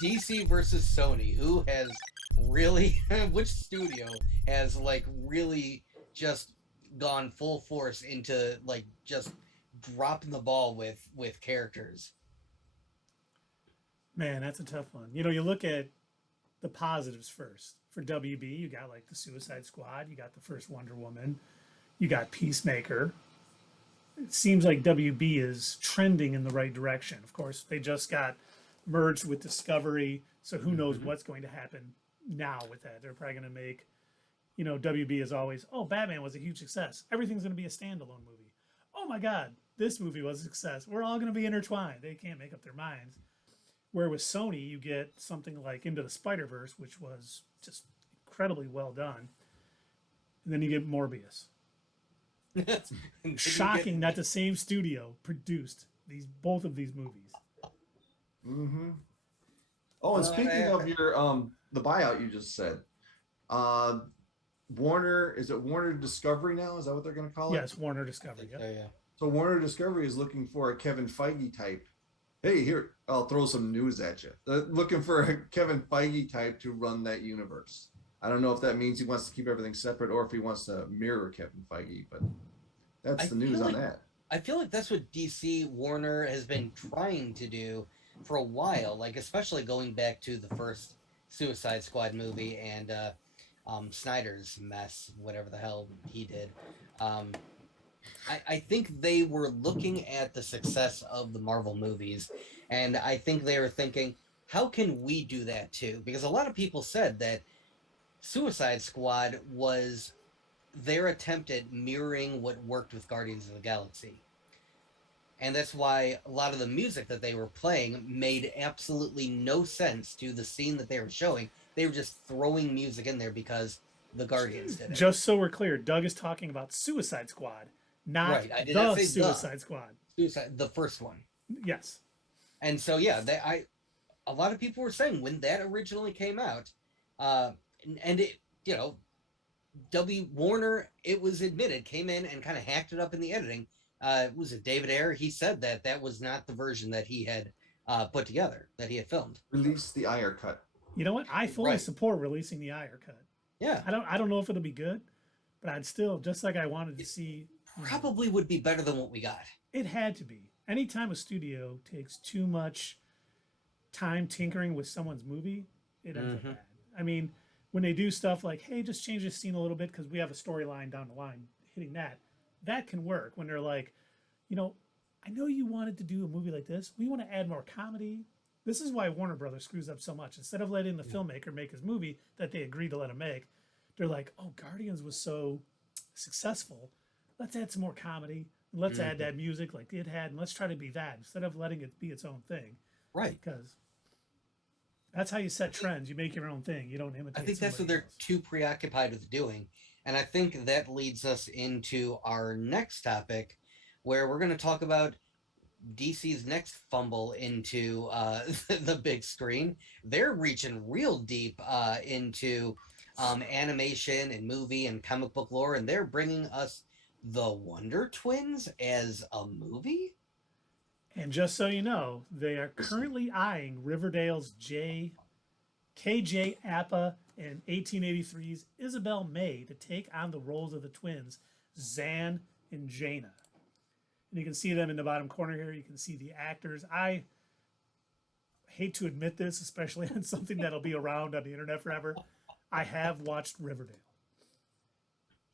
DC versus Sony. Who has really, which studio has like really just gone full force into like just dropping the ball with characters? Man, that's a tough one. You look at the positives first. For WB, you got like the Suicide Squad, you got the first Wonder Woman, you got Peacemaker. It seems like WB is trending in the right direction. Of course, they just got merged with Discovery, so who knows Mm-hmm. what's going to happen now with that. They're probably going to make, WB is always, oh, Batman was a huge success. Everything's going to be a standalone movie. Oh my God, this movie was a success. We're all going to be intertwined. They can't make up their minds. Where with Sony, you get something like Into the Spider Verse, which was just incredibly well done, and then you get Morbius. It's And then you get shocking that the same studio produced both of these movies. Mm-hmm. Oh, and well, speaking of your the buyout you just said, uh, Warner, is it Warner Discovery now? Is that what they're going to call it? Yes, Warner Discovery. Yep. yeah. So Warner Discovery is looking for a Kevin Feige type. Hey, here, I'll throw some news at you. Looking for a Kevin Feige type to run that universe. I don't know if that means he wants to keep everything separate or if he wants to mirror Kevin Feige, but that's I the news feel on like that. I feel like that's what DC Warner has been trying to do for a while, like especially going back to the first Suicide Squad movie and Snyder's mess, whatever the hell he did. Um, I think they were looking at the success of the Marvel movies, and I think they were thinking, how can we do that too? Because a lot of people said that Suicide Squad was their attempt at mirroring what worked with Guardians of the Galaxy. And that's why a lot of the music that they were playing made absolutely no sense to the scene that they were showing. They were just throwing music in there because the Guardians did it. Just so we're clear, Doug is talking about Suicide Squad, not Right. I did not the say Suicide Squad. Suicide, the first one. Yes. And so yeah, a lot of people were saying when that originally came out, uh, and it W Warner, it was admitted, came in and kind of hacked it up in the editing. Was it David Ayer? He said that that was not the version that he had put together, that he had filmed. Release the Iyer cut. You know what? I fully Right. support releasing the Iyer cut. Yeah, I don't know if it'll be good, but I'd still, just like I wanted to it see, probably would be better than what we got. it had to be. Anytime a studio takes too much time tinkering with someone's movie, it ends up Mm-hmm. bad. I mean, when they do stuff like, hey, just change this scene a little bit because we have a storyline down the line, hitting that can work. When they're like, you know, I know you wanted to do a movie like this. We want to add more comedy. This is why Warner Brothers screws up so much. Instead of letting the filmmaker make his movie that they agreed to let him make, they're like, oh, Guardians was so successful. Let's add some more comedy. Let's add Mm-hmm. that music like it had, and let's try to be that instead of letting it be its own thing. Right. Because that's how you set trends. You make your own thing. You don't imitate. I think that's what somebody they're else. too preoccupied with doing. And I think that leads us into our next topic, where we're going to talk about DC's next fumble into the big screen. They're reaching real deep into animation and movie and comic book lore, and they're bringing us the Wonder Twins as a movie. And just so you know, they are currently eyeing Riverdale's KJ Appa and 1883's Isabel May to take on the roles of the twins, Zan and Jaina. And you can see them in the bottom corner here. You can see the actors. I hate to admit this, especially on something that'll be around on the internet forever. I have watched Riverdale.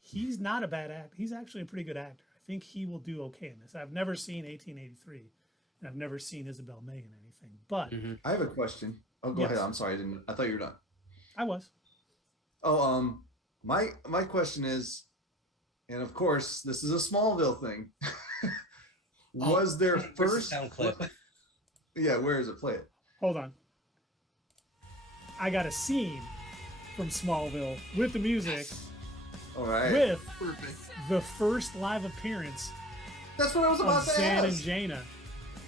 He's not a bad actor. He's actually a pretty good actor. I think he will do okay in this. I've never seen 1883, and I've never seen Isabel May in anything. But Mm-hmm. I have a question. Oh, go Yes. ahead. I'm sorry. I thought you were done. I was. Oh, my question is, and of course, this is a Smallville thing. Was there Where's the first sound clip? Yeah, where is it? Play it. Hold on. I got a scene from Smallville with the music, All right. with Perfect. the first live appearance That's what I was about of to Zan and ask. Jaina.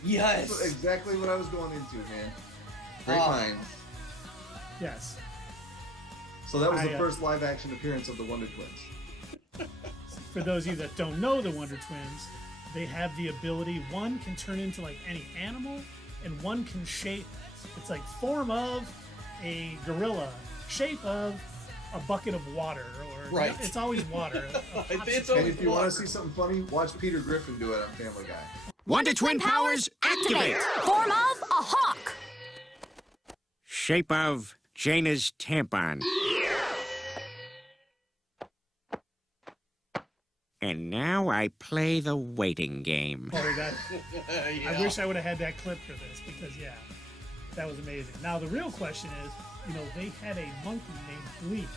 Yes. That's exactly what I was going into, man. Great Oh. minds. Yes. So that was the I, first live action appearance of the Wonder Twins. For those of you that don't know the Wonder Twins, they have the ability, one can turn into like any animal, and one can shape It's like form of a gorilla, shape of a bucket of water, or Right. it's always water. It's And always if you want water. to see something funny, watch Peter Griffin do it on Family Guy. Wonder Twin powers activate! Form of a hawk. Shape of Jaina's tampon. And now I play the waiting game. Boy, that, Yeah. I wish I would have had that clip for this because, yeah, that was amazing. Now, the real question is, they had a monkey named Bleak.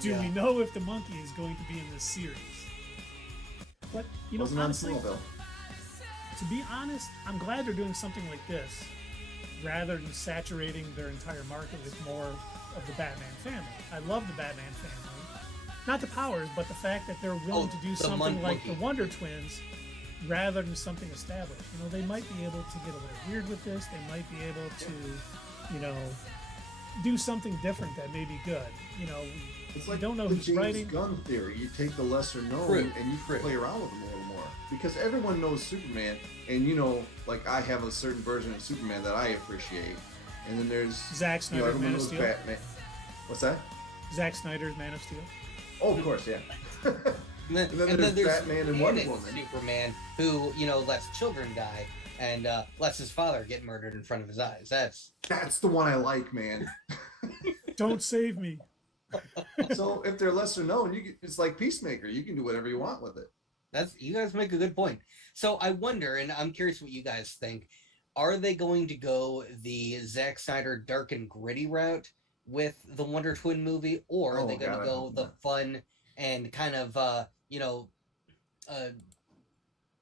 Do we know if the monkey is going to be in this series? But, Wasn't on honestly, Smallville. to be honest, I'm glad they're doing something like this rather than saturating their entire market with more of the Batman family. I love the Batman family. Not the powers, but the fact that they're willing to do the something like monkey. the Wonder Twins rather than something established. They might be able to get a little weird with this. They might be able to, do something different that may be good. It's we like don't know the who's James writing. Gunn theory. You take the lesser known True, and you true. play around with them a little more. Because everyone knows Superman, and like I have a certain version of Superman that I appreciate. And then there's Zack Snyder's everyone Man of knows Steel. Batman. What's that? Zack Snyder's Man of Steel. Oh, of course, yeah. And then, And then there's Batman and Wonder canon Woman. Superman, who lets children die and lets his father get murdered in front of his eyes. That's the one I like, man. Don't save me. So if they're lesser known, it's like Peacemaker. You can do whatever you want with it. You guys make a good point. So I wonder, and I'm curious what you guys think. Are they going to go the Zack Snyder dark and gritty route with the Wonder Twin movie, or are they going to go the fun and kind of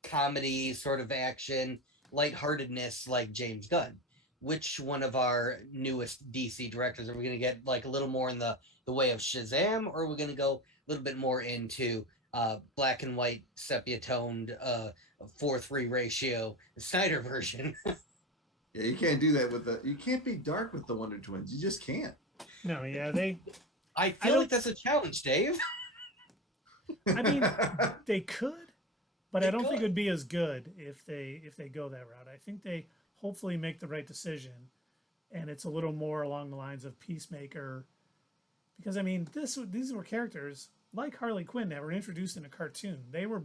comedy sort of action, lightheartedness like James Gunn? Which one of our newest DC directors are we going to get, like a little more in the way of Shazam, or are we going to go a little bit more into black and white sepia toned 4:3 ratio Snyder version? Yeah, you can't do that you can't be dark with the Wonder Twins. You just can't. No, yeah, I feel don't- like that's a challenge, Dave. I mean, they could, but I They don't think could. it'd be as good if they go that route. I think they hopefully make the right decision, and it's a little more along the lines of Peacemaker, because I mean, these were characters like Harley Quinn that were introduced in a cartoon. They were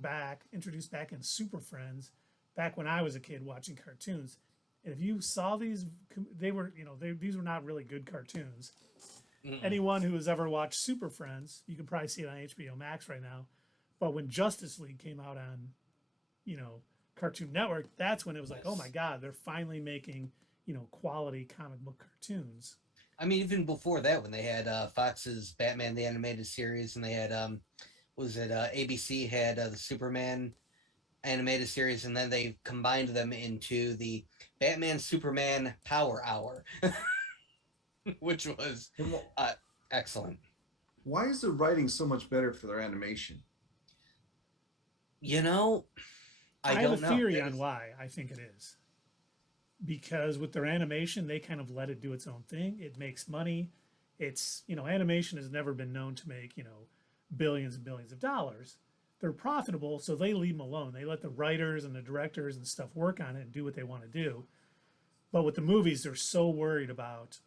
introduced back in Super Friends, back when I was a kid watching cartoons. And if you saw these, these were not really good cartoons. Anyone who has ever watched Super Friends, you can probably see it on HBO Max right now. But when Justice League came out on, Cartoon Network, that's when it was like, oh my God, they're finally making, quality comic book cartoons. I mean, even before that, when they had Fox's Batman the Animated Series, and they had ABC had the Superman animated series, and then they combined them into the Batman Superman Power Hour, which was And excellent. why is the writing so much better for their animation? I don't have know. a theory on why I think it is. Because with their animation, they kind of let it do its own thing. It makes money. It's, animation has never been known to make, billions and billions of dollars. They're profitable, so they leave them alone. They let the writers and the directors and stuff work on it and do what they want to do. But with the movies, they're so worried about,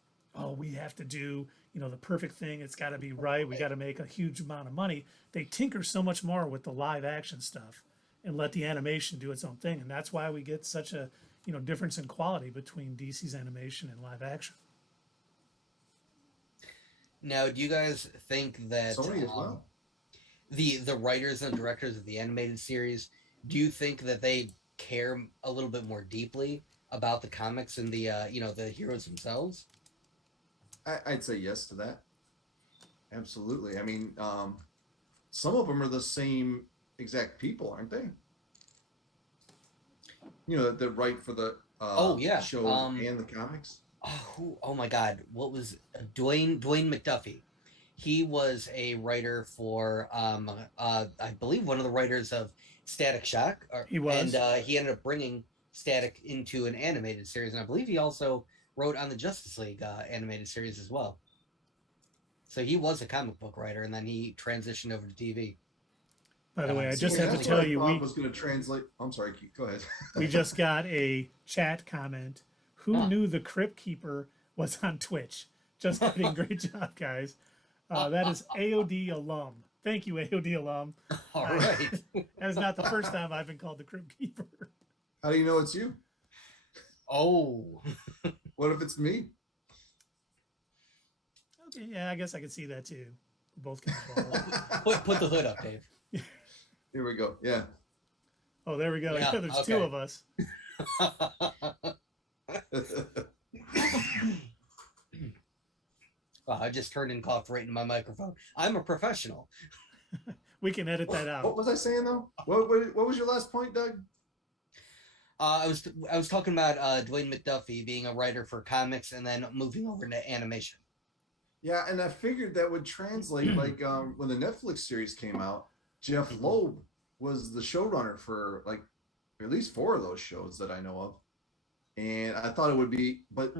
we have to do, the perfect thing. It's got to be right. We got to make a huge amount of money. They tinker so much more with the live action stuff and let the animation do its own thing. And that's why we get such a, difference in quality between DC's animation and live action. Now, do you guys think that Sony as well. the writers and directors of the animated series, do you think that they care a little bit more deeply about the comics and the the heroes themselves? I'd say yes to that. Absolutely. I mean, some of them are the same exact people, aren't they? That write for the show and the comics. Oh my God! What was Dwayne McDuffie? He was a writer for I believe one of the writers of Static Shock. He was. and he ended up bringing Static into an animated series, and I believe he also wrote on the Justice League animated series as well. So he was a comic book writer, and then he transitioned over to TV. By the way, I so just yeah, have to that's tell what I you, thought was going to translate. I'm sorry, Keith, go ahead. we just got a chat comment. Who Huh. knew the Crypt Keeper was on Twitch? Just kidding. Great job, guys. That is AOD alum. Thank you, AOD alum. All I- right. That is not the first time I've been called the Crypt Keeper. How do you know it's you? Oh. What if it's me? Okay, yeah, I guess I can see that too. We're both kind of bald. Put the hood up, Dave. Here we go. Yeah. Oh, there we go. Yeah, Yeah, there's two okay. of us. Wow, I just turned and coughed right in my microphone. I'm a professional. We can edit that What out. was I saying though? What was your last point, Doug? I was talking about Dwayne McDuffie being a writer for comics and then moving over to animation. Yeah, and I figured that would translate like when the Netflix series came out, Jeff Loeb was the showrunner for like at least 4 of those shows that I know of. And I thought it would be, but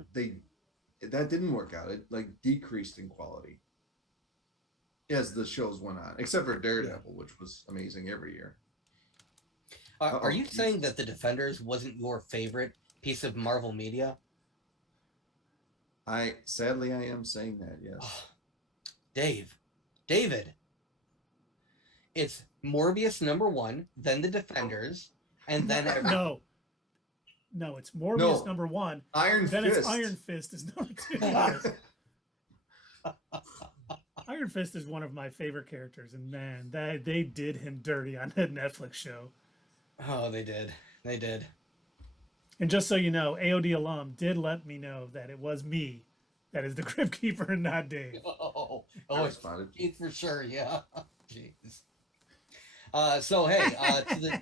that didn't work out. It like decreased in quality as the shows went on, except for Daredevil, which was amazing every year. Are you saying that The Defenders wasn't your favorite piece of Marvel media? Sadly I am saying that, yes. David. It's Morbius number 1, then The Defenders, and then No, it's Morbius No. number 1. Iron Then Fist. it's Iron Fist is number 2. Yes. Iron Fist is one of my favorite characters, and man, they did him dirty on that Netflix show. Oh, they did. They did. And just so you know, AOD alum did let me know that it was me that is the Crypt Keeper and not Dave. I It's responded. Keith for sure. Yeah. Jeez. So hey, to the